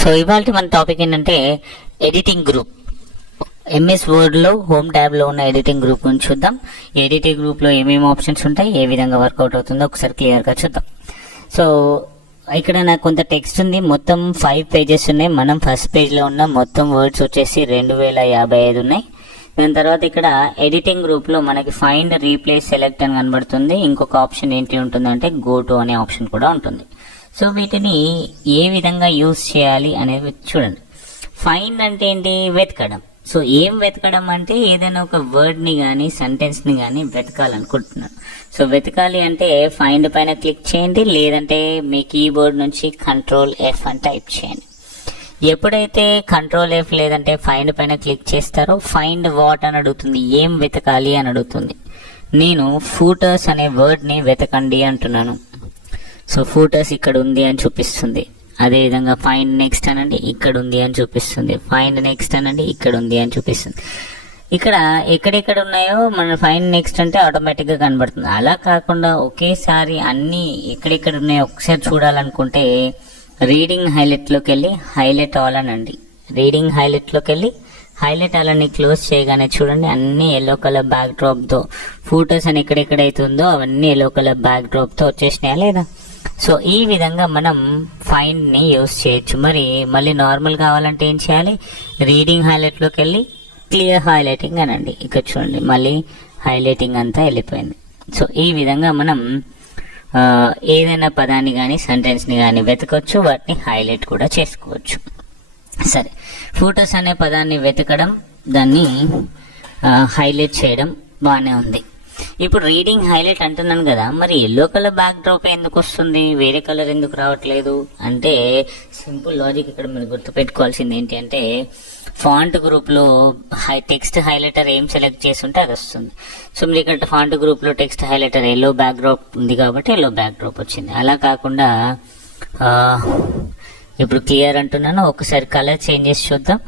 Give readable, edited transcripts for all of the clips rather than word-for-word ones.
So ఇవాళ మన topic ఏంటంటే ఎడిటింగ్ గ్రూప్. ఎంఎస్ వర్డ్లో హోమ్ ట్యాబ్లో ఉన్న ఎడిటింగ్ గ్రూప్ గురించి చూద్దాం. ఎడిటింగ్ గ్రూప్లో ఏమేమి ఆప్షన్స్ ఉంటాయి, ఏ విధంగా వర్కౌట్ అవుతుందో ఒకసారి క్లియర్గా చూద్దాం. సో ఇక్కడ నాకు కొంత టెక్స్ట్ ఉంది, మొత్తం 5 పేజెస్ ఉన్నాయి. మనం ఫస్ట్ పేజ్లో ఉన్న మొత్తం వర్డ్స్ వచ్చేసి 2055 ఉన్నాయి. దాని తర్వాత ఇక్కడ ఎడిటింగ్ గ్రూప్లో మనకి ఫైండ్, రీప్లేస్, సెలెక్ట్ అని కనబడుతుంది. ఇంకొక ఆప్షన్ ఏంటి ఉంటుందంటే గో టు అనే ఆప్షన్ కూడా ఉంటుంది. సో వీటిని ఏ విధంగా యూజ్ చేయాలి అనేది చూడండి. ఫైండ్ అంటే ఏంటి? వెతకడం. సో ఏం వెతకడం అంటే ఏదైనా ఒక వర్డ్ని కానీ సెంటెన్స్ని కానీ వెతకాలనుకుంటున్నాను. సో వెతకాలి అంటే ఫైండ్ పైన క్లిక్ చేయండి, లేదంటే మీ కీబోర్డ్ నుంచి Ctrl+F అని టైప్ చేయండి. ఎప్పుడైతే Ctrl+F లేదంటే ఫైండ్ పైన క్లిక్ చేస్తారో ఫైండ్ వాట్ అని అడుగుతుంది, ఏం వెతకాలి అని అడుగుతుంది. నేను ఫూటర్స్ అనే వర్డ్ని వెతకండి అంటున్నాను. సో ఫూటర్స్ ఇక్కడ ఉంది అని చూపిస్తుంది. అదేవిధంగా ఫైండ్ నెక్స్ట్ అనండి, ఇక్కడ ఉంది అని చూపిస్తుంది. ఫైండ్ నెక్స్ట్ అనండి, ఇక్కడ ఉంది అని చూపిస్తుంది. ఇక్కడ ఎక్కడెక్కడ ఉన్నాయో మన ఫైండ్ నెక్స్ట్ అంటే ఆటోమేటిక్గా కనబడుతుంది. అలా కాకుండా ఒకేసారి అన్నీ ఎక్కడెక్కడ ఉన్నాయో ఒకసారి చూడాలనుకుంటే రీడింగ్ హైలైట్లోకి వెళ్ళి హైలైట్ ఆల్ అనండి. రీడింగ్ హైలైట్లోకి వెళ్ళి హైలైట్ ఆల్ క్లోజ్ చేయగానే చూడండి అన్ని ఎల్లో కలర్ బ్యాక్ డ్రాప్తో, ఫూటర్స్ అని ఎక్కడెక్కడైతే ఉందో అవన్నీ ఎల్లో కలర్ బ్యాక్ డ్రాప్తో వచ్చేసినాయా లేదా? సో ఈ విధంగా మనం ఫైండ్ని యూజ్ చేయొచ్చు. మళ్ళీ నార్మల్ కావాలంటే ఏం చేయాలి? రీడింగ్ హైలైట్లోకి వెళ్ళి క్లియర్ హైలైటింగ్ అనండి. ఇక్కడ చూడండి మళ్ళీ హైలైటింగ్ అంతా వెళ్ళిపోయింది. సో ఈ విధంగా మనం ఏదైనా పదాన్ని కానీ సెంటెన్స్ని కానీ వెతకవచ్చు, వాటిని హైలైట్ కూడా చేసుకోవచ్చు. సరే, ఫోటోస్ అనే పదాన్ని వెతకడం, దాన్ని హైలైట్ చేయడం బాగానే ఉంది. ఇప్పుడు రీడింగ్ హైలైట్ అంటున్నాను కదా, మరి ఎల్లో కలర్ బ్యాక్ డ్రాప్ ఎందుకు వస్తుంది, వేరే కలర్ ఎందుకు రావట్లేదు అంటే సింపుల్ లాజిక్ ఇక్కడ మీరు గుర్తుపెట్టుకోవాల్సింది ఏంటి అంటే ఫాంట్ గ్రూప్లో టెక్స్ట్ హైలైటర్ ఏం సెలెక్ట్ చేస్తుంటే అది వస్తుంది. సో మీరు ఇక్కడ ఫాంట్ గ్రూప్లో text highlighter yellow back drop ఉంది కాబట్టి ఎల్లో బ్యాక్ డ్రాప్ వచ్చింది. అలా కాకుండా ఇప్పుడు క్లియర్ అంటున్నాను, ఒకసారి కలర్ చేంజ్ చేసి చూద్దాం.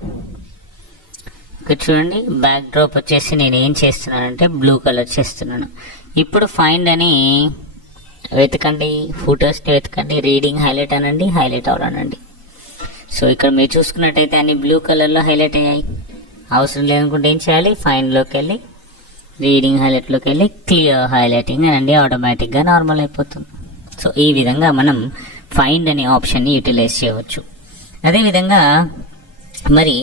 ఇక్కడ చూడండి బ్యాక్ డ్రాప్ వచ్చేసి నేను ఏం చేస్తున్నానంటే బ్లూ కలర్ చేస్తున్నాను. ఇప్పుడు ఫైండ్ అని వెతకండి, ఫోటోస్ని వెతకండి, రీడింగ్ హైలైట్ అనండి, హైలైట్ ఆల్ అనండి. సో ఇక్కడ మీరు చూసుకున్నట్టయితే అన్ని బ్లూ కలర్లో హైలైట్ అయ్యాయి. అవసరం లేదనుకుంటే ఏం చేయాలి? ఫైండ్లోకి వెళ్ళి రీడింగ్ హైలైట్లోకి వెళ్ళి క్లియర్ హైలైటింగ్ అనండి, ఆటోమేటిక్గా నార్మల్ అయిపోతుంది. సో ఈ విధంగా మనం ఫైండ్ అనే ఆప్షన్ని యూటిలైజ్ చేయవచ్చు. అదేవిధంగా మరి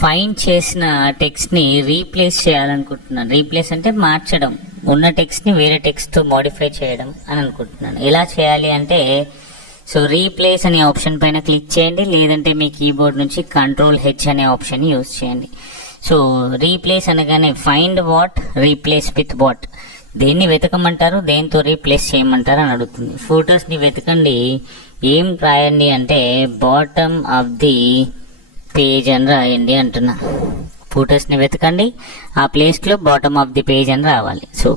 ఫైండ్ చేసిన టెక్స్ట్ని రీప్లేస్ చేయాలనుకుంటున్నాను. రీప్లేస్ అంటే మార్చడం, ఉన్న టెక్స్ట్ని వేరే టెక్స్ట్తో మోడిఫై చేయడం అని అనుకుంటున్నాను. ఎలా చేయాలి అంటే సో రీప్లేస్ అనే ఆప్షన్ పైన క్లిక్ చేయండి, లేదంటే మీ కీబోర్డ్ నుంచి Ctrl+H అనే ఆప్షన్ యూజ్ చేయండి. సో రీప్లేస్ అనగానే find what, replace with what, దేన్ని వెతకమంటారు, దేంతో రీప్లేస్ చేయమంటారు అని అడుగుతుంది. ఫోటోస్ని వెతకండి, ఏం రాయండి అంటే బాటమ్ ఆఫ్ ది పేజ్ అని రాయండి అంటున్నా. ఫోటోస్ని వెతకండి, ఆ ప్లేస్లో బాటమ్ ఆఫ్ ది పేజ్ అని రావాలి. సో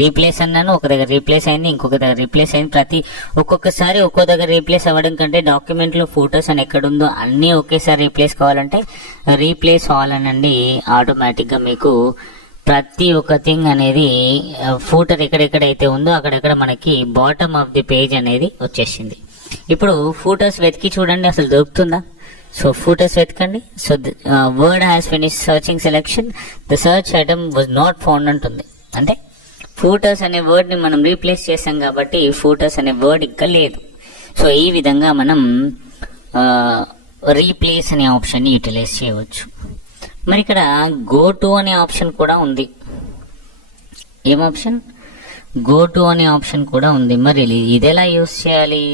రీప్లేస్ అన్నాను, ఒక దగ్గర రీప్లేస్ అయింది, ఇంకొక దగ్గర రీప్లేస్ అయింది. ఒక్కొక్కసారి ఒక్కో దగ్గర రీప్లేస్ అవ్వడం కంటే డాక్యుమెంట్లో ఫోటోస్ అని ఎక్కడుందో అన్నీ ఒకేసారి రీప్లేస్ కావాలంటే రీప్లేస్ ఆల్ అనండి. ఆటోమేటిక్గా మీకు ప్రతి ఒక్క థింగ్ అనేది ఫోటో ఎక్కడెక్కడైతే ఉందో అక్కడెక్కడ మనకి బాటమ్ ఆఫ్ ది పేజ్ అనేది వచ్చేసింది. ఇప్పుడు ఫోటోస్ వెతికి చూడండి అసలు దొరుకుతుందా. సో ఫోటోస్ వెతకండి. So word has finish searching selection, the search item was not found అంటుంది. అంటే ఫోటోస్ అనే వర్డ్ని మనం రీప్లేస్ చేసాం కాబట్టి ఫోటోస్ అనే వర్డ్ ఇంకా లేదు. సో ఈ విధంగా మనం రీప్లేస్ అనే ఆప్షన్ని యూటిలైజ్ చేయవచ్చు. మరి ఇక్కడ గో టు అనే ఆప్షన్ కూడా ఉంది. ఏం ఆప్షన్? గో టు అనే ఆప్షన్ కూడా ఉంది. మరి ఇది ఎలా యూజ్ చేయాలి?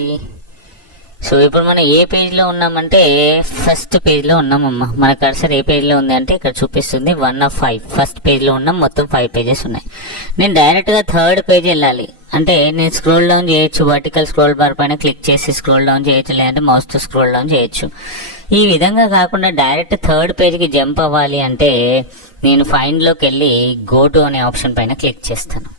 సో ఇప్పుడు మనం ఏ పేజ్లో ఉన్నామంటే ఫస్ట్ పేజ్లో ఉన్నామమ్మా. మన కర్సర్ ఏ పేజ్లో ఉంది అంటే ఇక్కడ చూపిస్తుంది 1 of 5. ఫస్ట్ పేజ్లో ఉన్నాం, మొత్తం 5 పేజెస్ ఉన్నాయి. నేను డైరెక్ట్గా థర్డ్ పేజ్ వెళ్ళాలి అంటే నేను స్క్రోల్ డౌన్ చేయొచ్చు, వర్టికల్ స్క్రోల్ బార్ పైన క్లిక్ చేసి స్క్రోల్ డౌన్ చేయొచ్చు, లేదంటే మౌస్తో స్క్రోల్ డౌన్ చేయొచ్చు. ఈ విధంగా కాకుండా డైరెక్ట్ థర్డ్ పేజ్కి జంప్ అవ్వాలి అంటే నేను ఫైండ్లోకి వెళ్ళి గో టు అనే ఆప్షన్ పైన క్లిక్ చేస్తాను.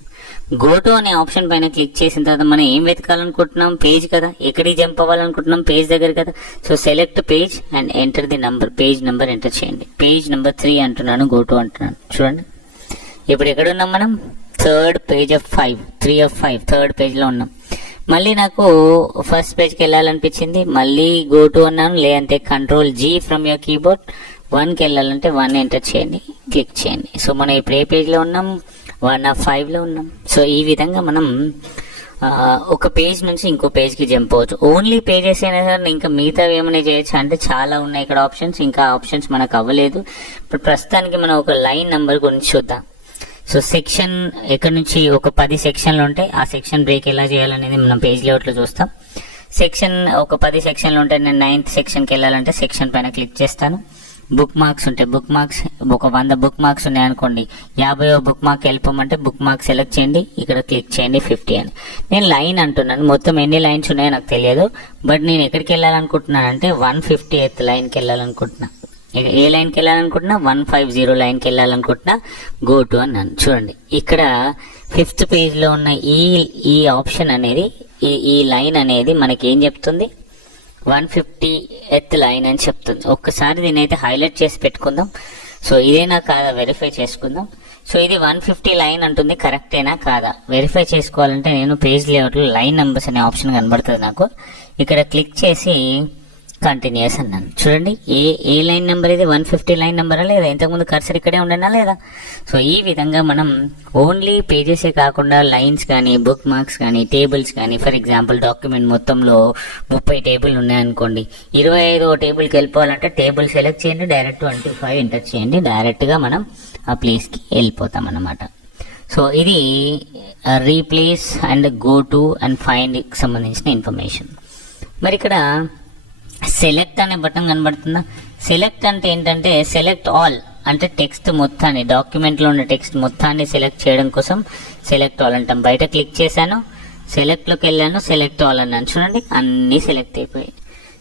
గో టు అనే ఆప్షన్ పైన క్లిక్ చేసిన తర్వాత మనం ఏం వెతకాలనుకుంటున్నాం? పేజ్ కదా. ఎక్కడికి జంప్ అవ్వాలనుకుంటున్నాం? పేజ్ దగ్గర కదా. So select page and enter the number, page number enter చేయండి. పేజ్ నెంబర్ 3 అంటున్నాను, గో టు అంటున్నాను. చూడండి ఇప్పుడు ఎక్కడ ఉన్నాం మనం? Third page of 5, 3 of 5 third పేజ్లో ఉన్నాం. మళ్ళీ నాకు ఫస్ట్ పేజ్కి వెళ్ళాలనిపించింది, మళ్ళీ గో టు అన్నాను, లేదంటే Ctrl+G ఫ్రమ్ యువర్ కీబోర్డ్ 1కి వెళ్ళాలంటే 1 ఎంటర్ చేయండి, క్లిక్ చేయండి. సో మనం ఇప్పుడు ఏ పేజ్లో ఉన్నాం, 1 of 5లో ఉన్నాం. సో ఈ విధంగా మనం ఒక పేజ్ నుంచి ఇంకో పేజ్కి జంప్ అవ్వచ్చు. ఓన్లీ పేజెస్ అయినా సరే ఇంకా మిగతా ఏమైనా చేయొచ్చు అంటే చాలా ఉన్నాయి ఇక్కడ ఆప్షన్స్. ఇంకా ఆప్షన్స్ మనకు అవ్వలేదు. ఇప్పుడు ప్రస్తుతానికి మనం ఒక లైన్ నెంబర్ గురించి చూద్దాం. సో సెక్షన్ ఎక్కడి నుంచి ఒక 10 సెక్షన్లు ఉంటాయి, ఆ సెక్షన్ బ్రేక్ ఎలా చేయాలనేది మనం పేజ్ లేఅవుట్లో చూస్తాం. సెక్షన్ ఒక 10 సెక్షన్లు ఉంటాయి. నేను 9th సెక్షన్కి వెళ్ళాలంటే సెక్షన్ పైన క్లిక్ చేస్తాను. బుక్ మార్క్స్ ఉంటాయి, బుక్ మార్క్స్ ఒక 100 బుక్ మార్క్స్ ఉన్నాయి అనుకోండి, 50వ బుక్ మార్క్ వెళ్ళిపోమంటే బుక్ మార్క్ సెలెక్ట్ చేయండి, ఇక్కడ క్లిక్ చేయండి 50 అని. నేను లైన్ అంటున్నాను, మొత్తం ఎన్ని లైన్స్ ఉన్నాయో నాకు తెలియదు. బట్ నేను ఎక్కడికి వెళ్ళాలనుకుంటున్నాను అంటే 150th లైన్కి వెళ్ళాలనుకుంటున్నాను. ఏ లైన్కి వెళ్ళాలనుకుంటున్నా, 150 లైన్కి వెళ్ళాలనుకుంటున్నా, గో టు అన్నాను. చూడండి ఇక్కడ 5th పేజ్లో ఉన్న ఈ ఆప్షన్ అనేది, ఈ లైన్ అనేది మనకి ఏం చెప్తుంది, 150th లైన్ అని చెప్తుంది. ఒక్కసారి దీని అయితే హైలైట్ చేసి పెట్టుకుందాం. సో ఇదేనా కాదా వెరిఫై చేసుకుందాం. సో ఇది 150 లైన్ అంటుంది, కరెక్టేనా కాదా వెరిఫై చేసుకోవాలంటే నేను పేజ్ లేఅవుట్లో లైన్ నెంబర్స్ అనే ఆప్షన్ కనబడుతుంది నాకు. ఇక్కడ క్లిక్ చేసి కంటిన్యూస్ అన్నాను. చూడండి ఏ లైన్ నెంబర్ ఇది, 150 లైన్ నెంబరా లేదా, ఇంతకుముందు కర్సర్ ఇక్కడే ఉండనా లేదా. సో ఈ విధంగా మనం ఓన్లీ పేజెసే కాకుండా లైన్స్ కానీ, బుక్ మార్క్స్ కానీ, టేబుల్స్ కానీ, ఫర్ ఎగ్జాంపుల్ డాక్యుమెంట్ మొత్తంలో 30 టేబుల్ ఉన్నాయనుకోండి, 25వ టేబుల్కి వెళ్ళిపోవాలంటే టేబుల్ సెలెక్ట్ చేయండి, డైరెక్ట్ 25 ఎంటర్ చేయండి, డైరెక్ట్గా మనం ఆ ప్లేస్కి వెళ్ళిపోతాం అన్నమాట. సో ఇది replace and go to and ఫైండ్కి సంబంధించిన ఇన్ఫర్మేషన్. మరి ఇక్కడ సెలెక్ట్ అనే బటన్ కనబడుతుందా. సెలెక్ట్ అంటే ఏంటంటే సెలెక్ట్ ఆల్ అంటే టెక్స్ట్ మొత్తాన్ని, డాక్యుమెంట్లో ఉన్న టెక్స్ట్ మొత్తాన్ని సెలెక్ట్ చేయడం కోసం సెలెక్ట్ ఆల్ అంటాం. బయట క్లిక్ చేశాను, సెలెక్ట్లోకి వెళ్ళాను, సెలెక్ట్ ఆల్ అన్నాను. చూడండి అన్నీ సెలెక్ట్ అయిపోయాయి.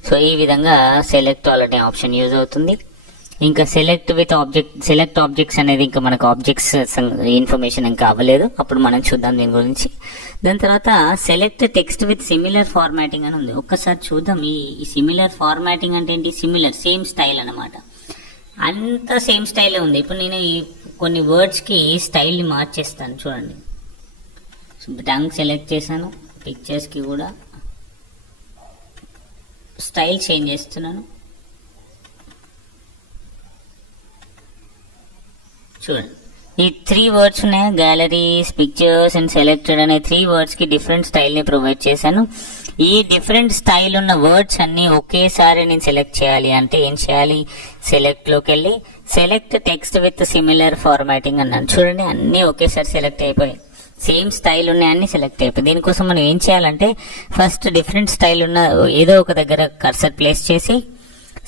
సో ఈ విధంగా సెలెక్ట్ ఆల్ అనే ఆప్షన్ యూజ్ అవుతుంది. ఇంకా select with object, select objects అనేది ఇంకా మనకు ఆబ్జెక్ట్స్ ఇన్ఫర్మేషన్ ఇంకా అవ్వలేదు, అప్పుడు మనం చూద్దాం దీని గురించి. దాని తర్వాత select text with similar formatting అని ఉంది. ఒక్కసారి చూద్దాం ఈ సిమిలర్ ఫార్మాటింగ్ అంటే ఏంటి. సిమిలర్ సేమ్ స్టైల్ అనమాట, అంతా సేమ్ స్టైల్ ఉంది. ఇప్పుడు నేను ఈ కొన్ని వర్డ్స్కి స్టైల్ని మార్చేస్తాను. చూడండి టంగ్ సెలెక్ట్ చేశాను, పిక్చర్స్కి కూడా స్టైల్ చేంజ్ చేస్తున్నాను. చూడండి ఈ 3 వర్డ్స్ ఉన్నాయి, గ్యాలరీస్, పిక్చర్స్ అండ్ సెలెక్టెడ్ అనే 3 వర్డ్స్కి డిఫరెంట్ స్టైల్ని ప్రొవైడ్ చేశాను. ఈ డిఫరెంట్ స్టైల్ ఉన్న వర్డ్స్ అన్ని ఒకేసారి నేను సెలెక్ట్ చేయాలి అంటే ఏం చేయాలి, సెలెక్ట్లోకి వెళ్ళి select text with similar formatting అన్నాను. చూడండి అన్నీ ఒకేసారి సెలెక్ట్ అయిపోయాయి, సేమ్ స్టైల్ ఉన్నాయి, అన్ని సెలెక్ట్ అయిపోయి. దీనికోసం మనం ఏం చేయాలంటే ఫస్ట్ డిఫరెంట్ స్టైల్ ఉన్న ఏదో ఒక దగ్గర కర్సర్ ప్లేస్ చేసి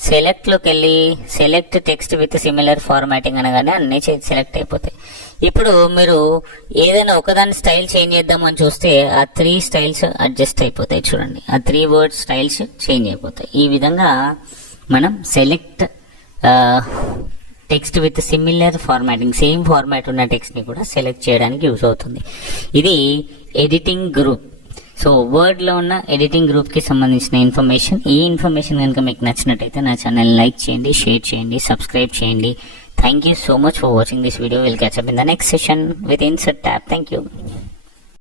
సెలెక్ట్లోకి వెళ్ళి select text with similar formatting అనగానే అన్నీ సెలెక్ట్ అయిపోతాయి. ఇప్పుడు మీరు ఏదైనా ఒకదాని స్టైల్ చేంజ్ చేద్దామని చూస్తే ఆ 3 స్టైల్స్ అడ్జస్ట్ అయిపోతాయి. చూడండి ఆ 3 వర్డ్ స్టైల్స్ చేంజ్ అయిపోతాయి. ఈ విధంగా మనం select text with similar formatting, same format ఉన్న టెక్స్ట్ని కూడా సెలెక్ట్ చేయడానికి యూజ్ అవుతుంది. ఇది ఎడిటింగ్ గ్రూప్. సో వర్డ్లో ఉన్న ఎడిటింగ్ గ్రూప్కి సంబంధించిన ఇన్ఫర్మేషన్. ఈ ఇన్ఫర్మేషన్ కనుక మీకు నచ్చినట్టయితే నా ఛానల్ లైక్ చేయండి, షేర్ చేయండి, సబ్స్క్రైబ్ చేయండి. Thank you so much for watching this video. Will catch up in the next session with insert tab. Thank you.